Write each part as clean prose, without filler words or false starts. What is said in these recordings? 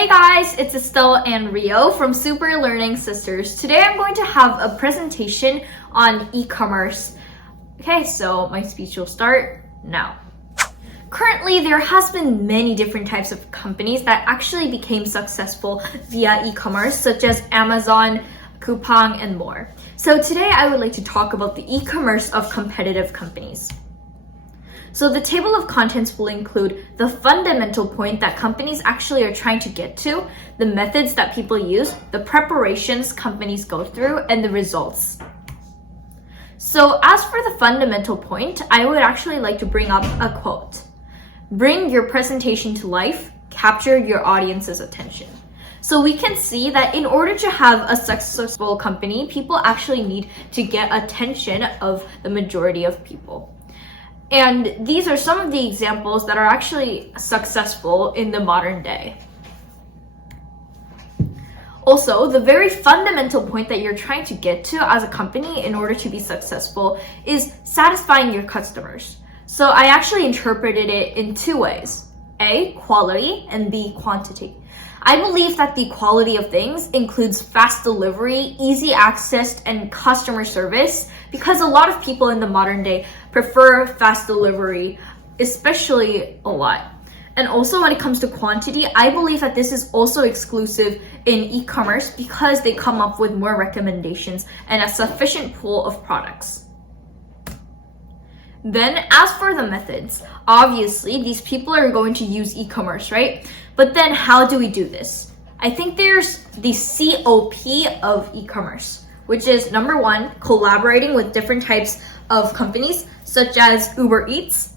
Hey guys, it's Estelle and Rio from Super Learning Sisters. Today I'm going to have a presentation on e-commerce. Okay, so my speech will start now. Currently, there has been many different types of companies that actually became successful via e-commerce, such as Amazon, Coupang, and more. So today I would like to talk about the e-commerce of competitive companies. So the table of contents will include the fundamental point that companies actually are trying to get to, the methods that people use, the preparations companies go through, and the results. So as for the fundamental point, I would actually like to bring up a quote. Bring your presentation to life, capture your audience's attention. So we can see that in order to have a successful company, people actually need to get attention of the majority of people. And these are some of the examples that are actually successful in the modern day. Also, the very fundamental point that you're trying to get to as a company in order to be successful is satisfying your customers. So I actually interpreted it in two ways. A, quality, and B, quantity. I believe that the quality of things includes fast delivery, easy access, and customer service because a lot of people in the modern day prefer fast delivery, especially a lot. And also when it comes to quantity, I believe that this is also exclusive in e-commerce because they come up with more recommendations and a sufficient pool of products. Then as for the methods, obviously these people are going to use e-commerce, right? But then how do we do this? I think there's the COP of e-commerce, which is number one, collaborating with different types of companies such as Uber Eats.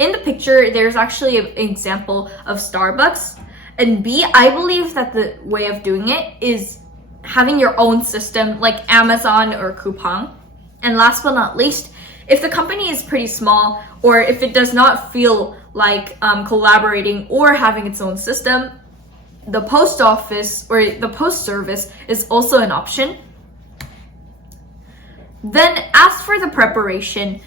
In the picture, there's actually an example of Starbucks. And B, I believe that the way of doing it is having your own system like Amazon or Coupang. And last but not least, if the company is pretty small or if it does not feel like collaborating or having its own system, the post office or the post service is also an option. Then as for the preparation,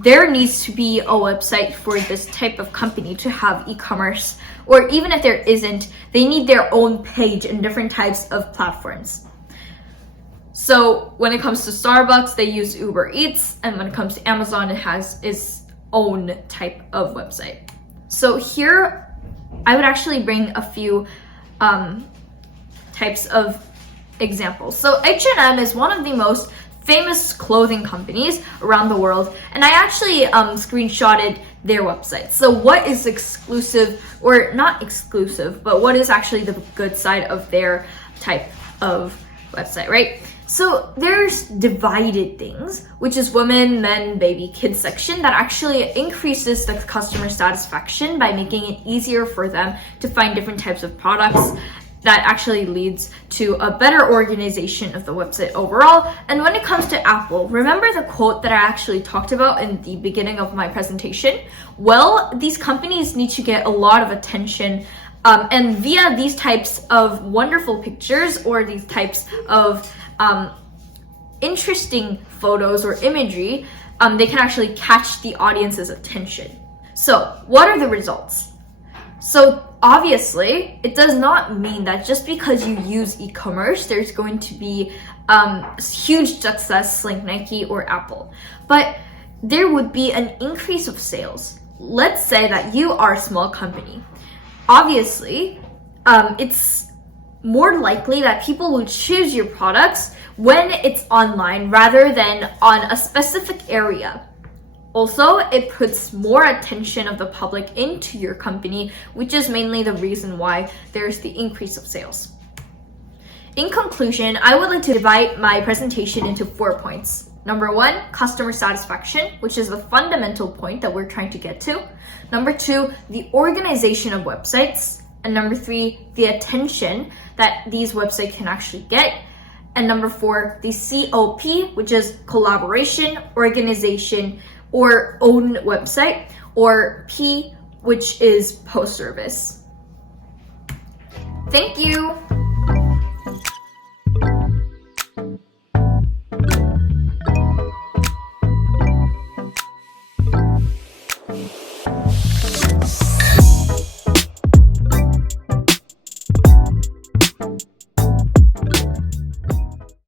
there needs to be a website for this type of company to have e-commerce, or even if there isn't, they need their own page in different types of platforms. So when it comes to Starbucks, they use Uber Eats, and when it comes to Amazon, it has its own type of website. So here, I would actually bring a few types of examples. So H&M is one of the most famous clothing companies around the world, and I actually screenshotted their website. So what is exclusive, or not exclusive, but what is actually the good side of their type of website, right? So there's divided things, which is women, men, baby, kids section that actually increases the customer satisfaction by making it easier for them to find different types of products. That actually leads to a better organization of the website overall. And when it comes to Apple, remember the quote that I actually talked about in the beginning of my presentation? Well, these companies need to get a lot of attention and via these types of wonderful pictures or these types of interesting photos or imagery, they can actually catch the audience's attention. So what are the results? So obviously, it does not mean that just because you use e-commerce, there's going to be huge success like Nike or Apple. But there would be an increase of sales. Let's say that you are a small company. Obviously, it's more likely that people will choose your products when it's online rather than on a specific area. Also, it puts more attention of the public into your company, which is mainly the reason why there's the increase of sales. In conclusion, I would like to divide my presentation into 4 points. Number one, customer satisfaction, which is the fundamental point that we're trying to get to. Number two, the organization of websites. And number three, the attention that these websites can actually get. And number four, the COP, which is collaboration, organization, or own website, or P, which is post service. Thank you.